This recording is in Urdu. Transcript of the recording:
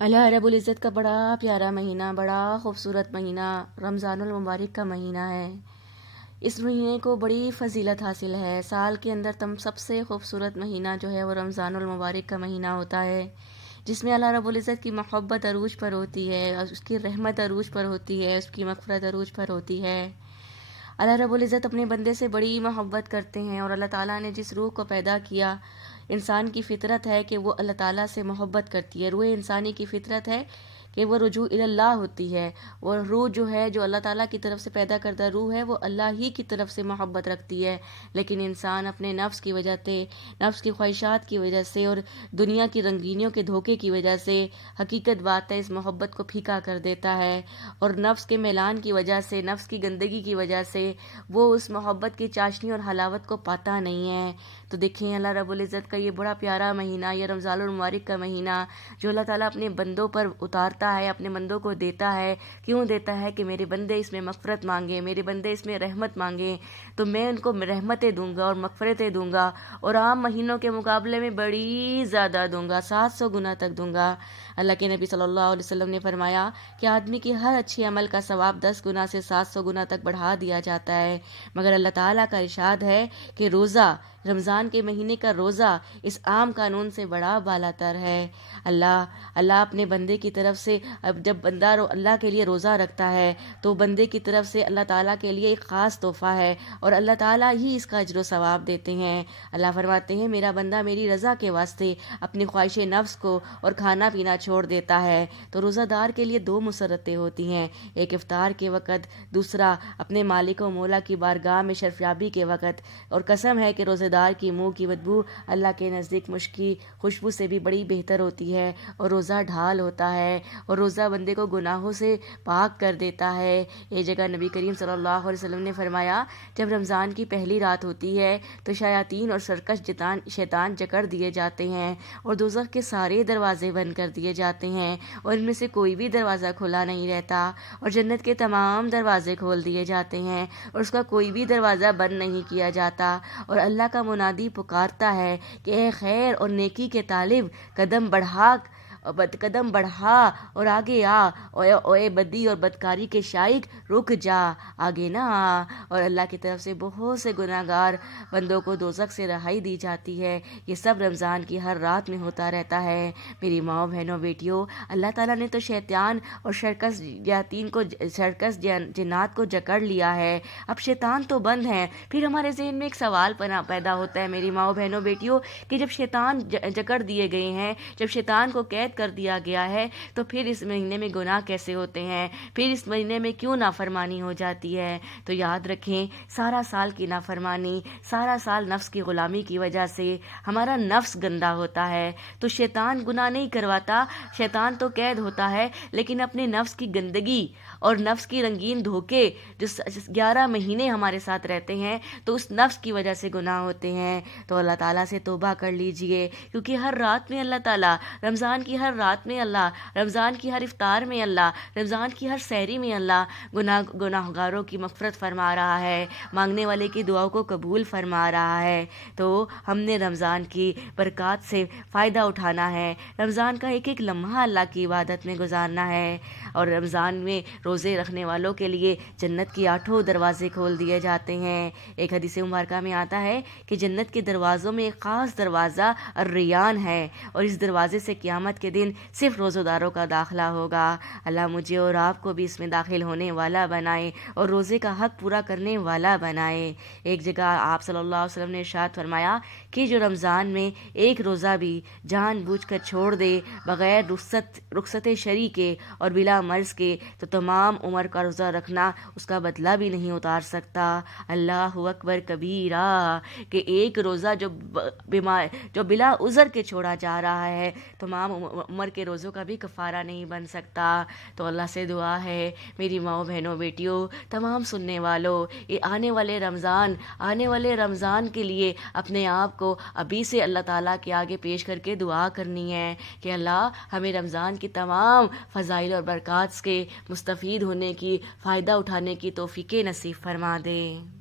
اللہ رب العزت کا بڑا پیارا مہینہ، بڑا خوبصورت مہینہ رمضان المبارک کا مہینہ ہے۔ اس مہینے کو بڑی فضیلت حاصل ہے۔ سال کے اندر سب سے خوبصورت مہینہ جو ہے وہ رمضان المبارک کا مہینہ ہوتا ہے، جس میں اللہ رب العزت کی محبت عروج پر ہوتی ہے، اس کی رحمت عروج پر ہوتی ہے، اس کی مغفرت عروج پر ہوتی ہے۔ اللہ رب العزت اپنے بندے سے بڑی محبت کرتے ہیں، اور اللہ تعالیٰ نے جس روح کو پیدا کیا، انسان کی فطرت ہے کہ وہ اللہ تعالیٰ سے محبت کرتی ہے۔ روح انسانی کی فطرت ہے کہ وہ رجوع اللہ ہوتی ہے، اور روح جو ہے جو اللہ تعالیٰ کی طرف سے پیدا کردہ روح ہے وہ اللہ ہی کی طرف سے محبت رکھتی ہے، لیکن انسان اپنے نفس کی وجہ سے، نفس کی خواہشات کی وجہ سے اور دنیا کی رنگینیوں کے دھوکے کی وجہ سے حقیقت بات ہے اس محبت کو پھیکا کر دیتا ہے، اور نفس کے میلان کی وجہ سے، نفس کی گندگی کی وجہ سے وہ اس محبت کی چاشنی اور حلاوت کو پاتا نہیں ہے۔ تو دیکھیں اللہ رب العزت کا یہ بڑا پیارا مہینہ، یہ رمضان المبارک کا مہینہ جو اللہ تعالیٰ اپنے بندوں پر اتارتا ہے، اپنے بندوں کو دیتا ہے۔ کیوں دیتا ہے؟ کہ میرے بندے اس میں مغفرت مانگیں، میرے بندے اس میں رحمت مانگیں تو میں ان کو رحمتیں دوں گا اور مغفرتیں دوں گا، اور عام مہینوں کے مقابلے میں بڑی زیادہ دوں گا، 700 گنا تک دوں گا۔ اللہ کے نبی صلی اللہ علیہ وسلم نے فرمایا کہ آدمی کی ہر اچھے عمل کا ثواب 10 گنا سے 700 گنا تک بڑھا دیا جاتا ہے، مگر اللہ تعالیٰ کا ارشاد ہے کہ روزہ، رمضان کے مہینے کا روزہ اس عام قانون سے بڑا بالا تر ہے۔ اللہ اپنے بندے کی طرف سے، اب جب بندہ اللہ کے لیے روزہ رکھتا ہے تو بندے کی طرف سے اللہ تعالیٰ کے لیے ایک خاص تحفہ ہے، اور اللہ تعالیٰ ہی اس کا اجر و ثواب دیتے ہیں۔ اللہ فرماتے ہیں میرا بندہ میری رضا کے واسطے اپنی خواہش نفس کو اور کھانا پینا چھوڑ دیتا ہے تو روزہ دار کے لیے 2 مسرتیں ہوتی ہیں، ایک افطار کے وقت، دوسرا اپنے مالک و مولا کی بارگاہ میں شرفیابی کے وقت۔ اور قسم ہے کہ روزہ دار کی منہ کی بدبو اللہ کے نزدیک مشک کی خوشبو سے بھی بڑی بہتر ہوتی ہے، اور روزہ ڈھال ہوتا ہے، اور روزہ بندے کو گناہوں سے پاک کر دیتا ہے۔ ایک جگہ نبی کریم صلی اللہ علیہ وسلم نے فرمایا جب رمضان کی پہلی رات ہوتی ہے تو شیاطین اور سرکش شیطان جکڑ دیے جاتے ہیں، اور دوزخ کے سارے دروازے بند کر دیے جاتے ہیں، اور ان میں سے کوئی بھی دروازہ کھلا نہیں رہتا، اور جنت کے تمام دروازے کھول دیے جاتے ہیں اور اس کا کوئی بھی دروازہ بند نہیں کیا جاتا، اور اللہ کا منادی پکارتا ہے کہ اے خیر اور نیکی کے طالب، قدم بڑھا اور آگے آ، اے بدی اور بدکاری کے شائق رک جا، آگے نہ آ۔ اور اللہ کی طرف سے بہت سے گناہ گار بندوں کو دوزخ سے رہائی دی جاتی ہے۔ یہ سب رمضان کی ہر رات میں ہوتا رہتا ہے۔ میری ماؤں بہنوں بیٹیوں، اللہ تعالیٰ نے تو شیطان اور سرکس جنات کو جکڑ لیا ہے، اب شیطان تو بند ہیں۔ پھر ہمارے ذہن میں ایک سوال پیدا ہوتا ہے میری ماؤں بہنوں بیٹیوں کہ جب شیطان جکڑ دیے گئے ہیں، جب شیطان کو قید کر دیا گیا ہے تو پھر اس مہینے میں گناہ کیسے ہوتے ہیں؟ پھر اس مہینے میں کیوں نافرمانی ہو جاتی ہے؟ تو یاد رکھیں سارا سال کی نافرمانی، سارا سال نفس کی غلامی کی وجہ سے ہمارا نفس گندا ہوتا ہے، تو شیطان گناہ نہیں کرواتا، شیطان تو قید ہوتا ہے، لیکن اپنے نفس کی گندگی اور نفس کی رنگین دھوکے جو 11 مہینے ہمارے ساتھ رہتے ہیں تو اس نفس کی وجہ سے گناہ ہوتے ہیں۔ تو اللہ تعالیٰ سے توبہ کر لیجئے، کیونکہ ہر رات میں اللہ تعالیٰ، رمضان کی ہر رات میں اللہ، رمضان کی ہر افطار میں اللہ، رمضان کی ہر سحری میں اللہ گناہ گاروں کی مغفرت فرما رہا ہے، مانگنے والے کی دعاؤں کو قبول فرما رہا ہے۔ تو ہم نے رمضان کی برکات سے فائدہ اٹھانا ہے، رمضان کا ایک ایک لمحہ اللہ کی عبادت میں گزارنا ہے، اور رمضان میں روزے رکھنے والوں کے لیے جنت کی 8 دروازے کھول دیے جاتے ہیں۔ ایک حدیث مبارکہ میں آتا ہے کہ جنت کے دروازوں میں ایک خاص دروازہ الریان ہے، اور اس دروازے سے قیامت کے دن صرف روزہ داروں کا داخلہ ہوگا۔ اللہ مجھے اور آپ کو بھی اس میں داخل ہونے والا بنائے اور روزے کا حق پورا کرنے والا بنائے۔ ایک جگہ آپ صلی اللہ علیہ وسلم نے ارشاد فرمایا کہ جو رمضان میں ایک روزہ بھی جان بوجھ کر چھوڑ دے بغیر رخصت شرعی کے اور بلا مرض کے تو تمام عمر کا روزہ رکھنا اس کا بدلہ بھی نہیں اتار سکتا۔ اللہ اکبر کبیرہ، کہ ایک روزہ جو بلا عذر کے چھوڑا جا رہا ہے تمام عمر کے روزوں کا بھی کفارہ نہیں بن سکتا۔ تو اللہ سے دعا ہے میری ماؤں بہنوں بیٹیوں، تمام سننے والوں، یہ آنے والے رمضان کے لیے اپنے آپ کو ابھی سے اللہ تعالیٰ کے آگے پیش کر کے دعا کرنی ہے کہ اللہ ہمیں رمضان کی تمام فضائل اور برکات کے مستفید ہونے کی، فائدہ اٹھانے کی توفیق نصیب فرما دے۔